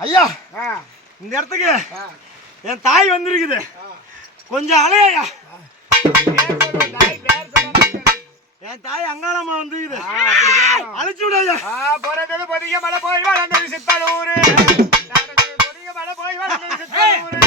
ஐயா இந்த இடத்துக்கு என் தாய் வந்திருக்குது, கொஞ்சம் அலையா. என் தாய் அங்காளம்மா வந்துருக்குது, அழைச்சு விடாயா. பொறந்தது பொதிய மலை போய் வளர்ந்தது சித்தலூர், பொதிய மலை போய் வளர்ந்தது சித்தலூர்,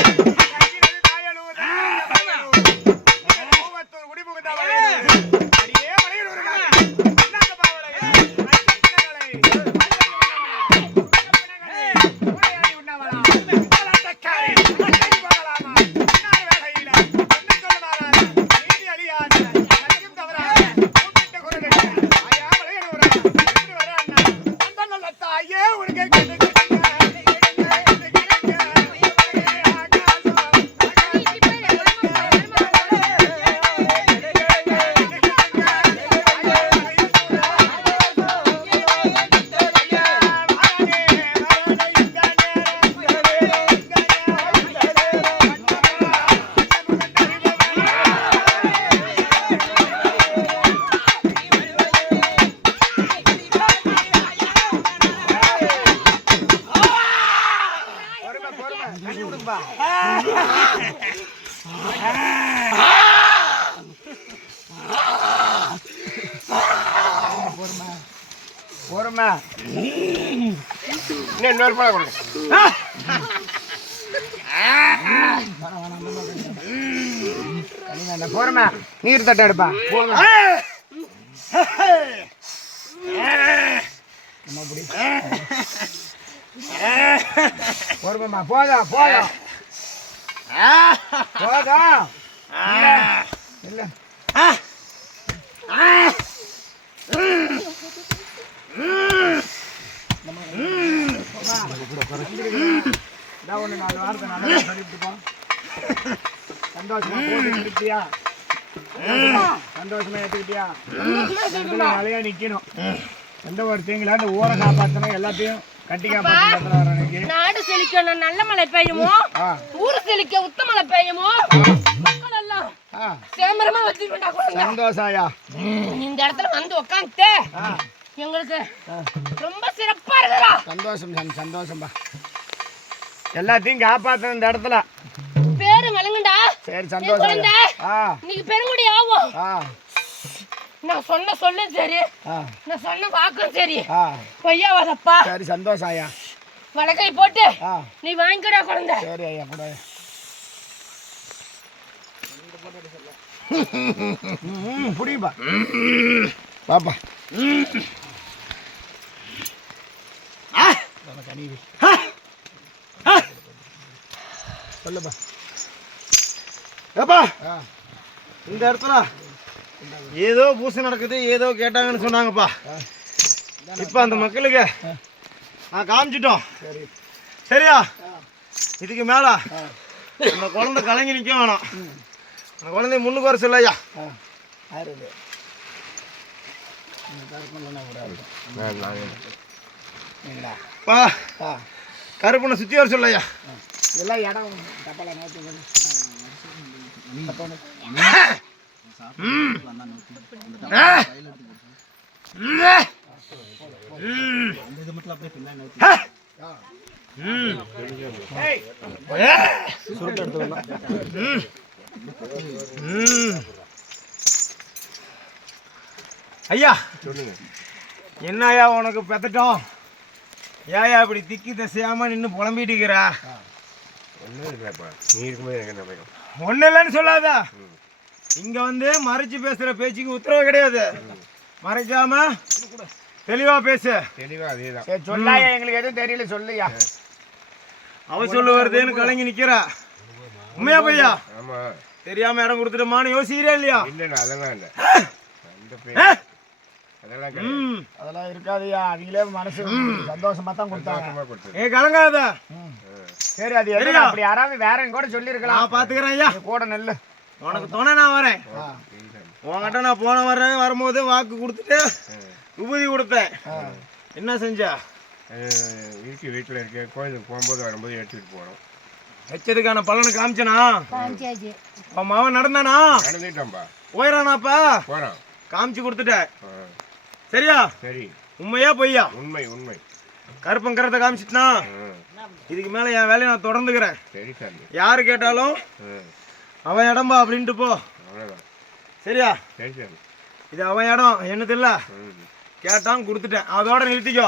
பொறுமை இன்னொரு பழம் கொடுங்க. பொறுமை நீர் தட்ட எடுப்பா. பொறுமைமா போதும் போதும் போதும் இல்ல ஒண்ணு 4 வாரத்தை நல்லா சொல்லிவிட்டுப்போம். சந்தோஷமா போட்டுக்கிட்டியா, சந்தோஷமா ஏற்றுக்கிட்டியா, நிறையா நிக்கணும். எந்த ஒரு தீங்களா இந்த ஊரை காப்பாற்றணும், எல்லாத்தையும் கட்டி காப்பாற்றணும். நாடு செழிக்கணும், நல்ல மழை பெய்யுமோ, ஊரு செழிக்க உத்த மழை பெய்யுமோ, மக்கள் எல்லாம் சேமரமா வச்சுக்கிட்டா சந்தோஷாயா. இந்த இடத்துல வந்து உட்காந்து எங்களுக்கு ரொம்ப சிறப்பா இருக்குதா. சந்தோஷம் சந்தோஷம்பா, எல்லாத்தையும் காப்பாற்றணும் இந்த இடத்துல. பேரு வழங்குண்டா. சரி சந்தோஷம். நீங்க பெருங்குடி ஆகும். நான் சொன்ன சொல்லு சரி, நான் சொன்ன வாக்கும் சரி, பொய்யா வரப்பா. சரி சந்தோஷம் ஐயா. வழக்கை போட்டு நீ வாங்கிக்கடா குழந்தை. சரி ஐயா கூட புரியும்பா பாப்பா. சொல்லுப்பா. ஏப்பா இந்த இடத்துல ஏதோ பூசை நடக்குது, ஏதோ கேட்டாங்கன்னு சொன்னாங்கப்பா. இப்போ அந்த மக்களுக்கு நான் காமிச்சிட்டோம். சரியா? இதுக்கு மேலே அந்த குழந்தை கலங்கி நிற்க வேணாம். அந்த குழந்தைய முன்னுக்கு வர சொல்ல ஐயா. கருப்பனை சுற்றி வர சொல்ல ஐயா. இதெல்லாம் இடம் தப்பால ஐயா என்ன ஐயா உனக்கு பெத்தட்டும்? ஏயா இப்படி திக்கி தசையாம நின்று புலம்பிட்டு இருக்கிறா? ஒன்றும் இல்லைன்னு சொல்லாத. இங்க வந்து மறைச்சு பேசுற பேச்சுக்கு உத்தரவு கிடையாது. மறைக்காம தெளிவா பேசு. சொல்லாயா, எங்களுக்கு எதுவும் தெரியல சொல்லுயா. அவ சொல்லு வருதுன்னு கலங்கி நிக்கிறா. உண்மையா பையா? தெரியாம இடம் கொடுத்துட்டோமான்னு யோசிக்கிறே இல்லையா? அதெல்லாம் இருக்காதுயா, அவங்களே மனசு சந்தோஷமா தான் கொடுத்தாங்க. கலங்காத. சரி, அது அப்படி யாராவது வேற கூட சொல்லி இருக்கலாம். நான் பாத்துக்கிறேன் ஐயா. கூட நெல்லு உனக்கு துணை நான் வரேன். உன்கிட்ட நான் வரும்போது வாக்கு கொடுத்துட்டு விபூதி கொடுத்தேன். என்ன செஞ்சா? வீட்டில் இருக்க கோயிலுக்கு போகும்போது வரும்போது எடுத்துட்டு போனோம். வச்சதுக்கான பலனை காமிச்சனா? உன் மாவன் நடந்தானா? நடந்துட்டோம்பா. போயிடானாப்பா? போறான். காமிச்சு கொடுத்துட்டேன். சரியா? சரி. உண்மையா பொய்யா? உண்மை உண்மை. கருப்பங்கிறத காமிச்சிட்டுனா இதுக்கு மேல என் வேலையை நான் தொடர்ந்துக்கிறேன். சரி சாமி. யாரு கேட்டாலும் அவன் இடம்பா அப்படின்ட்டு போ. சரியா? சரி சாமி. இது அவன் இடம், என்னது இல்ல. கேட்டான் கொடுத்துட்டேன், அதோட நிறுத்திக்கோ.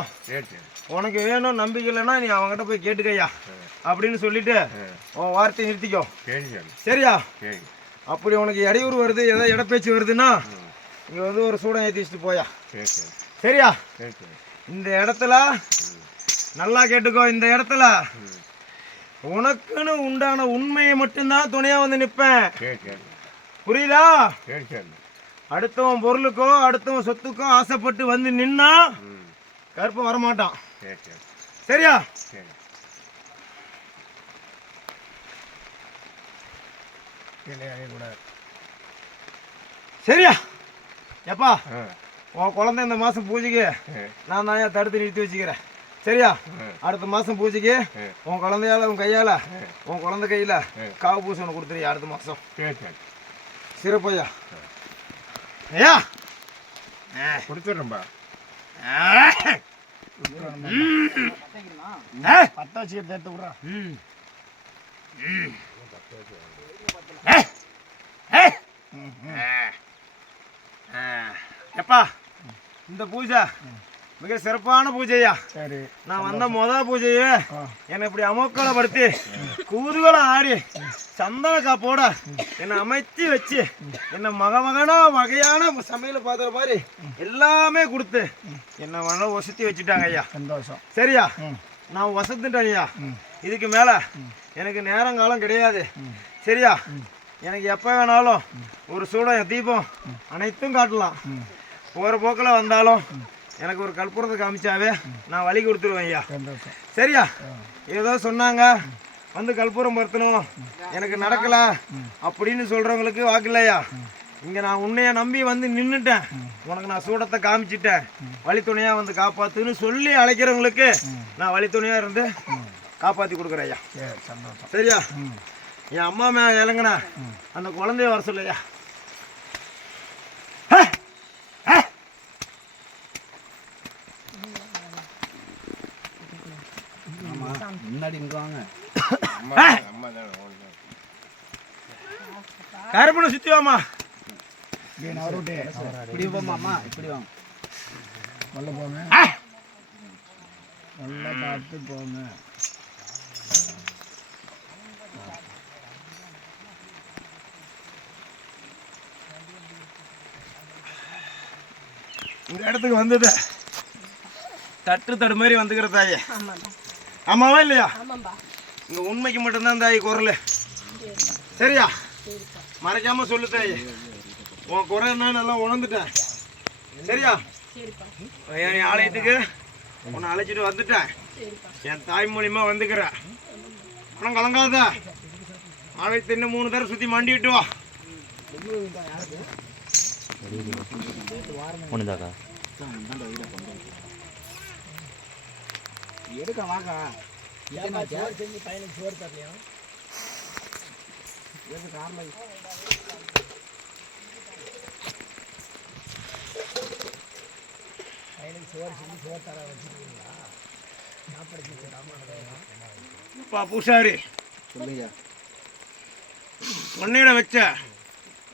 உனக்கு வேணும் நம்பிக்கை இல்லைன்னா நீ அவங்ககிட்ட போய் கேட்டுக்கையா அப்படின்னு சொல்லிட்டு உன் வார்த்தையை நிறுத்திக்கோ. சரியா? அப்படி உனக்கு இடையூறு வருது, ஏதாவது இடப்பேச்சு வருதுன்னா இங்க வந்து ஒரு சூடம் ஏற்றி வச்சுட்டு போயா. சரியா? இந்த இடத்துல நல்லா கேட்டுக்கோ. இந்த இடத்துல உனக்குன்னு உண்டான உண்மையை மட்டும்தான் துணையா வந்து நிற்பேன். புரியுதா? அடுத்தவன் பொருளுக்கோ அடுத்தவன் சொத்துக்கோ ஆசைப்பட்டு வந்து நின்னா கருப்பம் வரமாட்டான். சரியா? சரியா? எப்பா உன் குழந்தை இந்த மாசம் பூஜைக்கு நான் தான் தடுத்து நிறுத்தி வச்சுக்கிறேன். சரியா? அடுத்த மாசம் பூஜைக்கு உன் குழந்தையால உன் கையால உன் குழந்தை கையில காவு பூசை ஒன்று கொடுத்துருயா அடுத்த மாசம். சிறப்பையா ஐயா கொடுத்துட்றேன்பா. பத்த வச்சு எடுத்து விட்றா. எப்பா இந்த பூஜை மிக சிறப்பான பூஜையா. சரி. நான் வந்த பூஜையே என்னை இப்படி அமோக்கலப்படுத்தி கூதுகலம் ஆடி சந்தன காப்போட என்னை அமைச்சு வச்சு என்னை மகனா வகையான சமையல் பார்த்துற மாதிரி எல்லாமே கொடுத்து என்னை வசதி வச்சுட்டாங்க ஐயா. சந்தோஷம். சரியா? நான் வசத்துட்டேன் ஐயா. இதுக்கு மேல எனக்கு நேரங்காலம் கிடையாது. சரியா? எனக்கு எப்போ வேணாலும் ஒரு சூடம் தீபம் அனைத்தும் காட்டலாம். போகிற போக்கில் வந்தாலும் எனக்கு ஒரு கற்பூரத்தை காமிச்சாவே நான் வழி கொடுத்துருவேன் ஐயா. சரியா? ஏதோ சொன்னாங்க வந்து கற்பூரம் பருத்தணும் எனக்கு நடக்கல அப்படின்னு சொல்றவங்களுக்கு வாக்கு இல்லையா. இங்க நான் உன்னைய நம்பி வந்து நின்றுட்டேன். உனக்கு நான் சூடத்தை காமிச்சிட்டேன். வழித்துணையா வந்து காப்பாத்துன்னு சொல்லி அழைக்கிறவங்களுக்கு நான் வழித்துணையா இருந்து காப்பாத்தி கொடுக்குறேன் ஐயா. சரியா? என் அம்மா மேல இறங்கினா அந்த குழந்தைய வர சொல்லையா. முன்னாடி வாங்க. கருப்பனை சுத்தி வாமா. இப்படி போமாமா, இப்படி வாங்க. நல்ல போங்க, நல்லா பார்த்து போங்க. இந்த இடத்துக்கு வந்தது தட்டு மாதிரி வந்துக்கிற தாயே. ஆமாவா இல்லையா? இங்க உண்மைக்கு மட்டும்தான் தாய் குரல். சரியா? மறைக்காம சொல்லு தாய். உன் குறை என்ன நல்லா உணர்ந்துட்டேன். சரியா? என் ஆலயத்துக்கு உன்னை அழைச்சிட்டு வந்துட்டேன். என் தாய் மூலியமா வந்துக்கிறேன். பணம் கலங்காத. ஆலயத்தை இன்னும் 3 தடவை சுற்றி மண்டிட்டு வா. எடுக்க வாங்க பூசாரி சொல்லுங்க. பொன்னையில வச்ச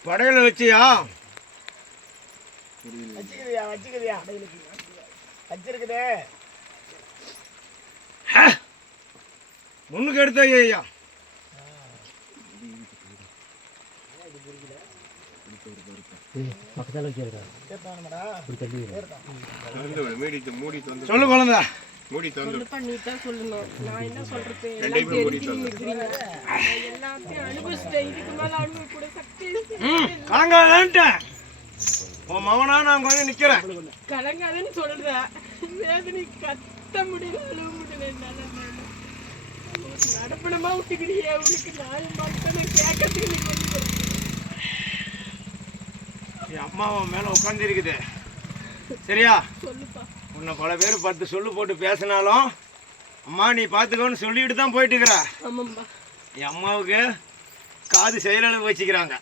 படையில வச்சியா? வச்சிருக்குதே. முன்னுக்கு எடுத்த ஐயா. சொல்லு குழந்தை. மூடி தந்து நீ தான் சொல்லணும். நான் என்ன சொல்றது? ரெண்டையுமே மூடி தந்து எல்லாத்தையும் அனுபவிச்சிட்டேன். இதுக்கு மேல அனுபவ கூட சக்தி கலங்காதேன்ட்டேன். உன் மகனா நான் கொஞ்சம் நிக்கிறேன். கலங்காதுன்னு சொல்ற. வேதனை கத்த முடியல, அழுவ முடியல. என்னால நடப்பணமா விட்டுக்கிறியே. உனக்கு நான் மக்கள் கேட்கறதுக்கு என் அம்மா உன் மேல உட்காந்து இருக்குது. சரியா? சொல்லுப்பா. உன்னை பல பேர் 10 சொல்லு போட்டு பேசினாலும் அம்மா நீ பார்த்துக்கோன்னு சொல்லிட்டு தான் போயிட்டு இருக்கிற. ஆமாம்பா. என் அம்மாவுக்கு காது செயலளவு வச்சுக்கிறாங்க.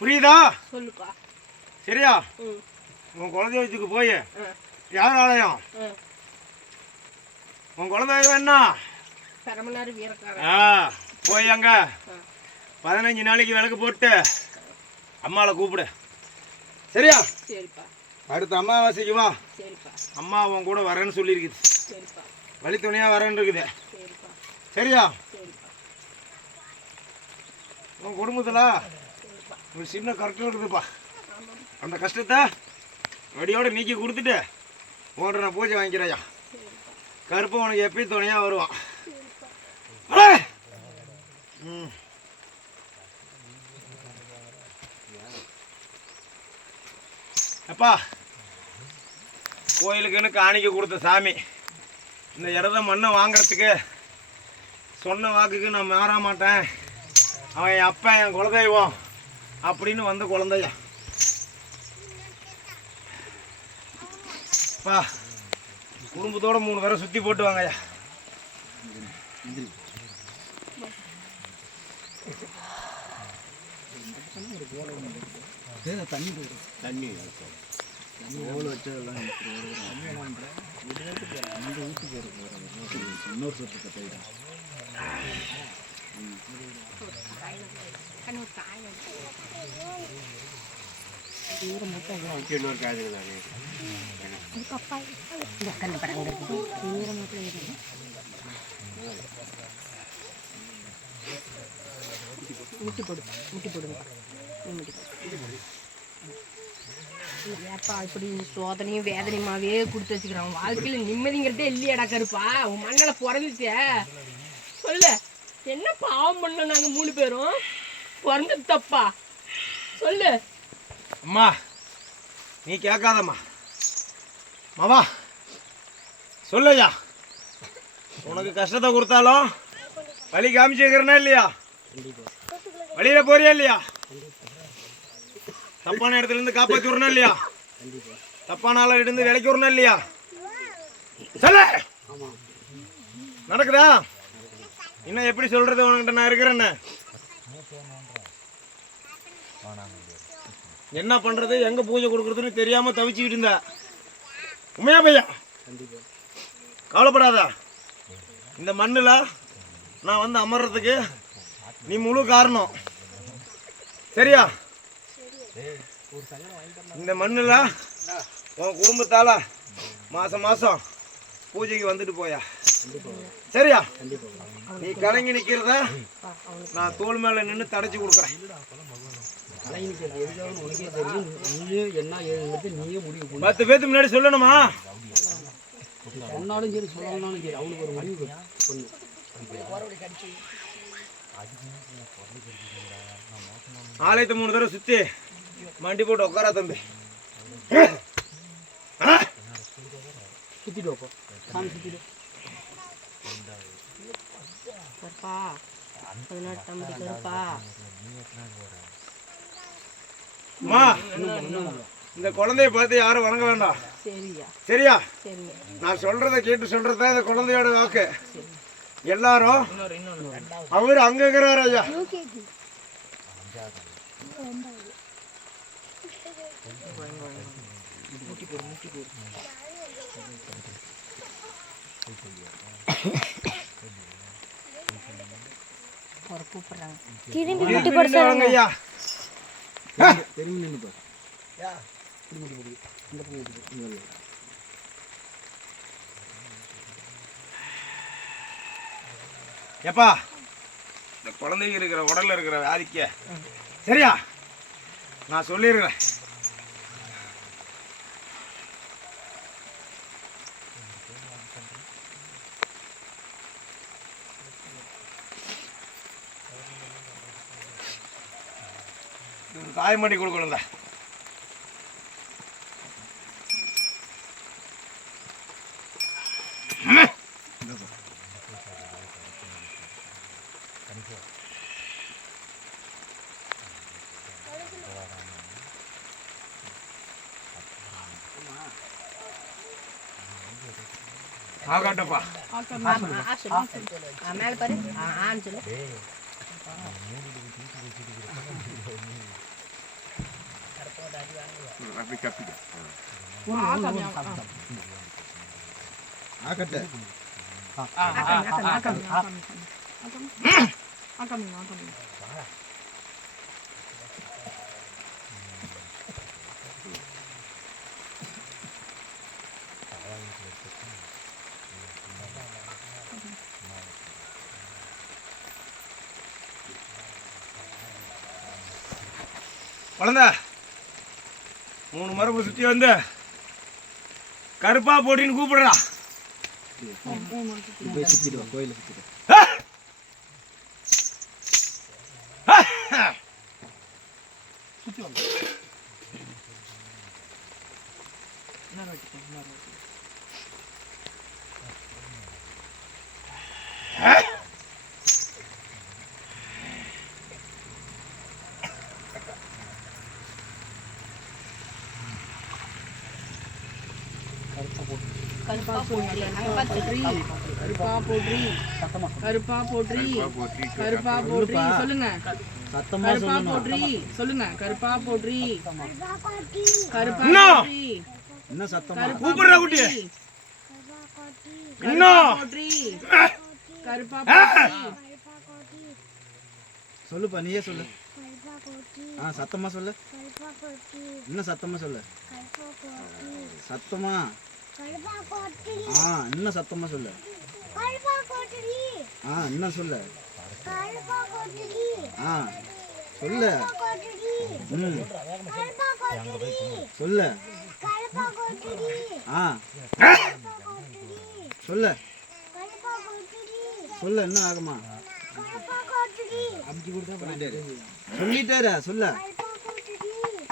புரியுதா? சொல்லுப்பா. சரியா? உன் குலதெய்வத்துக்கு போய் யார் ஆலயம்? உன் குலதெய்வம் என்ன? பெரமனார் வீரக்காரன். போய் அங்க 15 நாளைக்கு விளக்கு போட்டு அம்மாவை கூப்பிடு. சரியா? சரிப்பா. அடுத்த அமாவாசைக்கு வா. சரிப்பா. அம்மா உன் கூட வரேன்னு சொல்லியிருக்குது. சரிப்பா. வழி துணையா வரேன்னு இருக்குது. சரிப்பா. சரியா? சரிப்பா. உன் குடும்பத்தில் ஒரு சின்ன கஷ்டம் இருக்குதுப்பா. அந்த கஷ்டத்தை வடியோட நீக்கி கொடுத்துட்டு உன்கிட்ட நான் பூஜை வாங்கிக்கிறேயா. கருப்பு உனக்கு எப்பயும் துணையாக வருவான். அப்பா கோயிலுக்குன்னு காணிக்க கொடுத்த சாமி இந்த இடத்த மண்ணை வாங்கிறதுக்கு சொன்ன வாக்குக்கு நான் மாற மாட்டேன். அவன் என் அப்பா என் குலதெய்வம் அப்படின்னு வந்த குழந்தையா. அப்பா குடும்பத்தோட 3 தடவை சுற்றி போட்டு வாங்கய்யா. தண்ணி தண்ணி எவ்வளோ வச்சதெல்லாம் இன்னொரு சொத்து கட்டிடும். இன்னொரு காய்ச்சல் தானே முட்டி போடுங்க. ஏப்பா இப்படி சோதனையும் வேதனையுமாவே கொடுத்து வச்சுக்கிறான். வாழ்க்கையில் நிம்மதிங்கிறதே இல்லையாடா கருப்பா. உன் மண்ணில் பிறந்துச்சே சொல்லு. என்ன பாவம் பண்ண நாங்கள் 3 பேரும்? பிறந்தது தப்பா சொல்லு. அம்மா நீ கேட்காதம்மா. மாவா சொல்லையா. உனக்கு கஷ்டத்தை கொடுத்தாலும் வழி காமிச்சு வைக்கிறனா இல்லையா? வழியில போறியா இல்லையா? தப்பான இடத்துல இருந்து காப்பாற்றி விடணும் இல்லையா? தப்பான ஆள இருந்து விலைக்கு வரணும் இல்லையா? சொல்ல நடக்குதா? இன்னும் எப்படி சொல்றது உனக்கிட்ட நான் இருக்கிறேன்னு? என்ன பண்றது எங்க பூஜை கொடுக்கறதுன்னு தெரியாம தவிச்சுக்கிட்டு இருந்த உண்மையா பையா? கவலைப்படாத. இந்த மண்ணுல நான் வந்து அமர்றதுக்கு நீ முழு காரணம். சரியா? இந்த மண்ணுல உன் குடும்பத்தால மாசம் மாசம் பூஜைக்கு வந்துட்டு போயா. சரியா? நீ கலங்கி நிக்கிறத நான் தோல் மேல நின்று தடைச்சு கொடுக்குறேன். என்ன ஏதுங்கிறது நீயே முடிவு பண்ணு. 10 பேருக்கு முன்னாடி சொல்லணுமா? சொன்னாலும் சரி சொல்லணும்னாலும் சரி அவனுக்கு ஒரு முடிவு பண்ணு. ஆலயத்தை 3 தடவை சுத்தி மண்டி போட்டு உட்காரா தம்பி. சுத்திட்டு வைப்போம் சாமி சுத்திட்டு கருப்பா 18ஆம் படி கருப்பா. அம்மா இந்த குழந்தைய பார்த்து யாரும் வணங்க வேண்டாம். சரியா சரியா? சரிங்க. நான் சொல்றதை கேட்டு சொல்றத இந்த குழந்தையோட வாக்கு. எல்லாரும் அவரு அங்க இருக்கிறாரு ஐயா. ஒரு கூப்பிடுறாங்க. திரும்பி வாங்க ஐயா. திரும்பி நின்று எப்பா இந்த குழந்தைங்க இருக்கிற உடல்ல இருக்கிற வியாதிக்க சரியா நான் சொல்லிடுறேன். ஒரு காயமண்டி கொடுக்கணும்ல. ஆகாட்டப்பா மேல பாரு. ஆன்னு சொல்லு. குழந்தை 3 மரபு சுத்தி வந்து கருப்பா போட்டின்னு கூப்பிடுறா. போய் சுத்திட்டு வா கோயில சுத்திட்டு கருப்பா போற்றி கருப்பா போற்றி கருப்பா போற்றி கருப்பா போற்றி சொல்லுங்க. சத்தமா கருப்பா போற்றி சொல்லுங்க. கருப்பா போற்றி கருப்பா இன்னும். போற்றி என்ன சத்தமா கருப்பா கூப்பிடுறா குட்டி. கருப்பா இன்னும். போற்றி கருப்பா போற்றி. சொல்லுப்பா நீயே சொல்லு. சத்தமா சொல்லு. இன்னும் சத்தமா சொல்லு. சத்தமா இன்னும் சத்தமா சொல்லு. இன்னும் சொல்லு. சொல்லு. சொல்லு. சொல்லு. சொல்லு. என்ன ஆகுமா சொல்லிட்டேரா சொல்லு.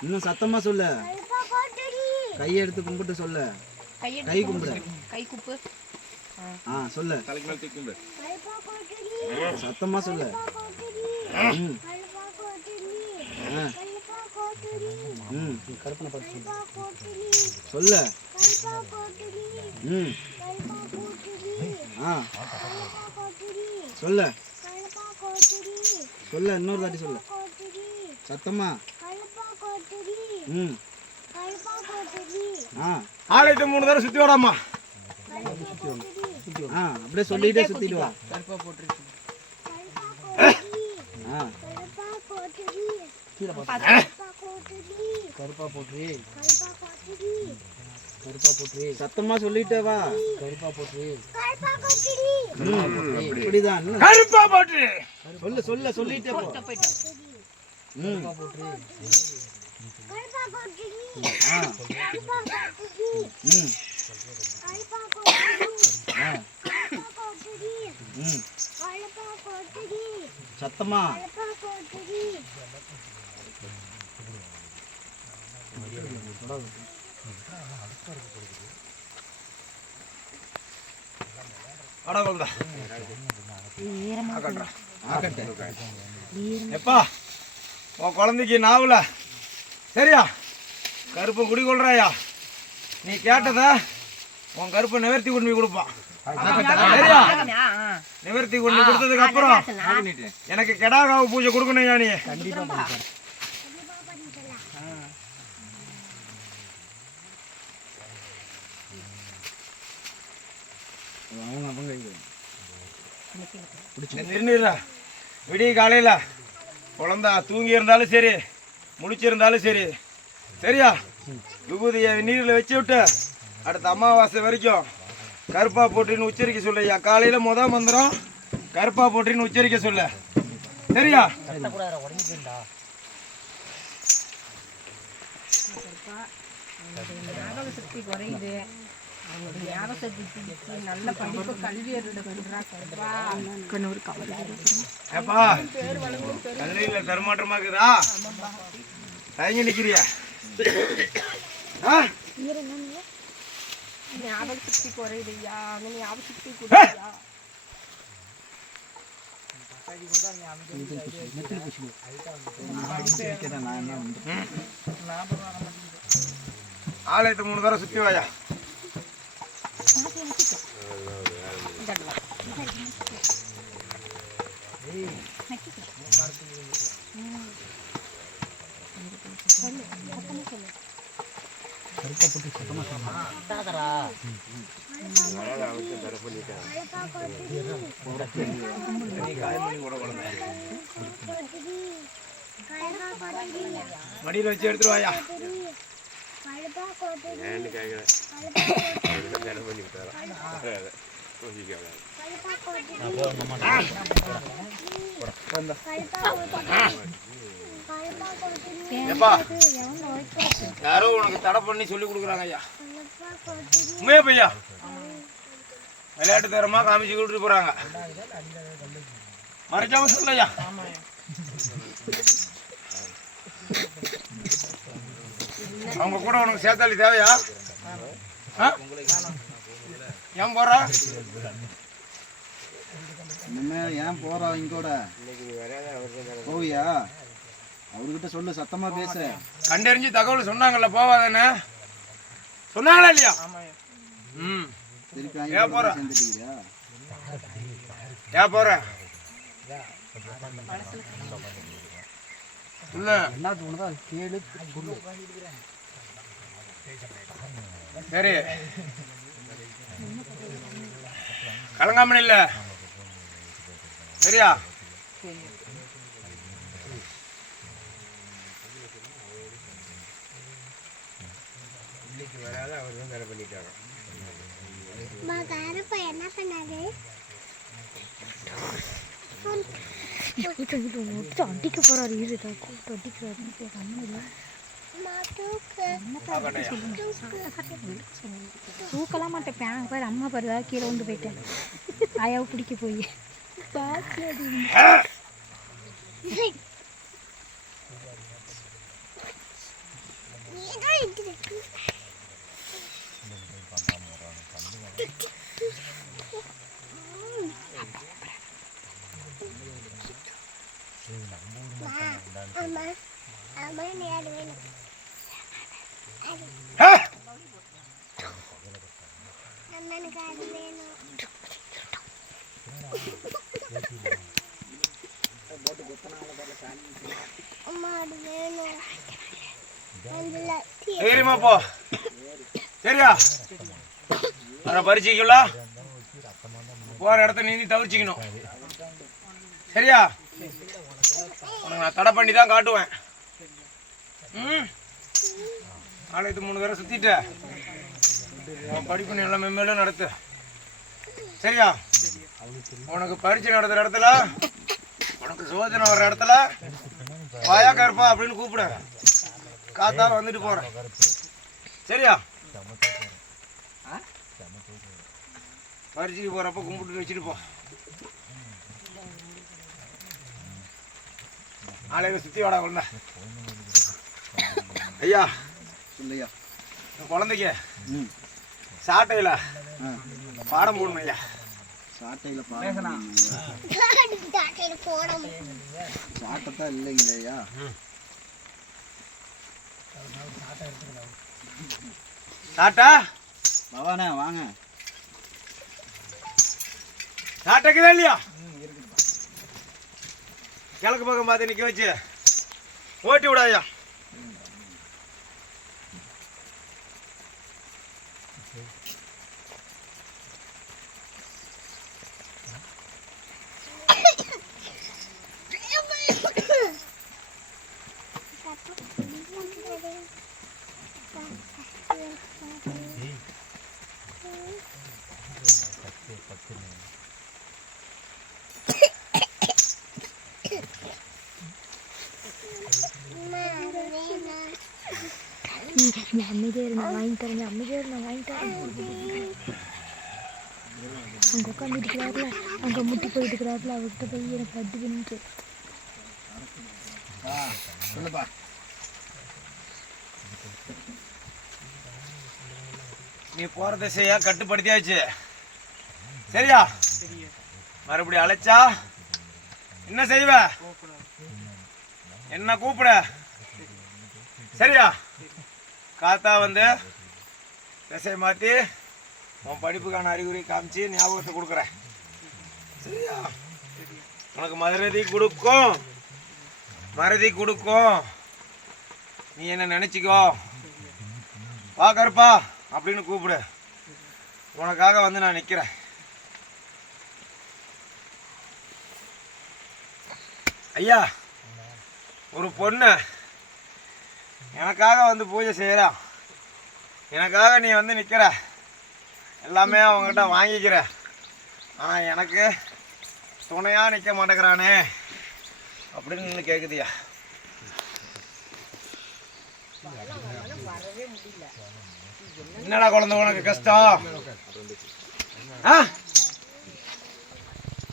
இன்னும் சத்தமா சொல்லு. கையை எடுத்து கும்பிட்டு சொல்லு. கை கும்பிடு. கை குப்பு. சொல்லு. சத்தமா சொல்லு. கற்பனை படுத்து சொல்லு. சொல்லு. சொல்லு. இன்னொரு தாட்டி சொல்லு சத்தமா. ஆலயத்தை 3 தடவை சுத்தி வாடாமா. அப்படியே சொல்லிட்டே சுத்திட்டு வா. கருப்பா போற்றி கருப்பா போற்றி கருப்பா போற்றி சத்தமா சொல்லிட்டே வா. கருப்பா போற்றி இப்படிதான் கருப்பா போட்டு சொல்லு. சொல்ல சொல்லிட்டே போ. கருப்பா போற்றி சத்தமா எப்பா உன் குழந்தைக்கு நாவல சரியா கருப்பை குடிக்கொள்றாயா நீ கேட்டத உன் கருப்பை நிவர்த்தி கொண்டு போய் கொடுப்பான் சரியா நிவர்த்தி கொண்டு கொடுத்ததுக்கு அப்புறம் எனக்கு கெடாகாவு பூஜை கொடுக்கணும் நீ கண்டிப்பா விடிய காலையில குழந்தை தூங்கி இருந்தாலும் சரி முடிச்சிருந்தாலும் சரி சரியா விபூதியை நீரில் வச்சு விட்டு அடுத்த அமாவாசை வரைக்கும் கருப்பா போட்டின்னு உச்சரிக்க சொல்லையா காலையில மந்திரம் கருப்பா போட்டின்னு உச்சரிக்க சொல்ல சரியா சக்தி குறையுது நல்ல படிப்பு கல்வி கல்வியில தருமாற்றமா இருக்குதா தயங்கி நிக்கிறியா ஞாபக சக்தி குறையுதுயா ஞாபக சக்தி குறையா ஆலயத்தை 3 தடவை சுத்தி வாயா மடியில் வச்சு எடுத்துட்டு வாயா யாரோ உனக்கு தடை பண்ணி சொல்லி கொடுக்குறாங்க ஐயா உண்மையா பையா விளையாட்டு தரமா காமிச்சு கூட்டிட்டு போறாங்க மறைக்காம சொல்லையா அவங்க கூட உனக்கு சேத்தாளி தேவையா ஏன் போறா ஏன் போறா இங்கோட போவியா அவர்கிட்ட சொல்லு சத்தமா பேச கண்டறிஞ்சு தகவல் சொன்னாங்கல்ல போவாதானே சொன்னாங்களா இல்லையா ஏன் போற ஏன் போற இல்ல என்ன தோணுதோ அது கேளு சரி கலங்காமன் இல்ல சரியா இன்னைக்கு வராத அவர் தான் தடை பண்ணிட்டாங்க என்ன பண்ணாரு அடிக்க போறாரு தூக்கலாம் மாட்டேன் பாரு அம்மா பாரு கீழே வந்து போயிட்டேன் ஆயாவை பிடிக்க போய் தைரியமா போ சரியா பறிச்சிக்கல போற இடத்த நீந்தி தவிர்ச்சிக்கணும் சரியா உனக்கு நான் தடை பண்ணி தான் காட்டுவேன் ஆலயத்து 3 தடவை சுத்திட்ட உன் படிப்பு நல்லா மென்மேலும் நடத்து சரியா உனக்கு பரீட்சை நடத்துற இடத்துல உனக்கு சோதனை வர்ற இடத்துல வாயா கருப்பா அப்படின்னு கூப்பிடு காத்தால வந்துட்டு போறேன் சரியா பரிசுக்கு போகிறப்ப கும்பிட்டு வச்சுட்டு போ. நாளைக்கு சுற்றி வாடா கொண்ட. ஐயா இல்லையா இந்த குழந்தைக்கு சாட்டையில் பாடம் போடணும் ஐயா. சாட்டையில் சாட்டைத்தான் இல்லைங்களையா? சாட்டா பவானே வாங்க. சாட்டைக்குதான் இல்லையா? கிழக்கு பக்கம் பார்த்து நிற்க வச்சு ஓட்டி விடாயா. அமைதியாக இருந்தா வாங்கி தரேன், அமைதியாக இருந்தா வாங்கி தரேன். அங்கே உட்காந்துட்டு இருக்கிறாருல, அங்கே முட்டி போயிட்டு இருக்கிறாருல, அவர்கிட்ட போய் எனக்கு அடி பண்ணிட்டு. சொல்லுப்பா. நீ போற திசையா கட்டுப்படுத்தியாச்சு சரியா? மறுபடியும் அழைச்சா என்ன செய்வ? என்ன கூப்பிட சரியா? காத்தா வந்து திசையை மாற்றி உன் படிப்புக்கான அறிகுறி காமிச்சு ஞாபகத்தை கொடுக்குறேன் சரியா? உனக்கு மறதி கொடுக்கும். நீ என்ன நினச்சிக்கோ. வா கருப்பா அப்படின்னு கூப்பிடு. உனக்காக வந்து நான் நிற்கிறேன். ஐயா ஒரு பொண்ணு எனக்காக வந்து பூஜை செய்கிறா. எனக்காக நீ வந்து நிற்கிற. எல்லாமே அவங்ககிட்ட வாங்கிக்கிற. ஆனால் எனக்கு துணையாக நிற்க மாட்டேங்கிறானே அப்படின்னு கேட்குதியா? என்னடா குழந்தை உனக்கு கஷ்டம்?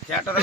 கேட்டதெல்லாம்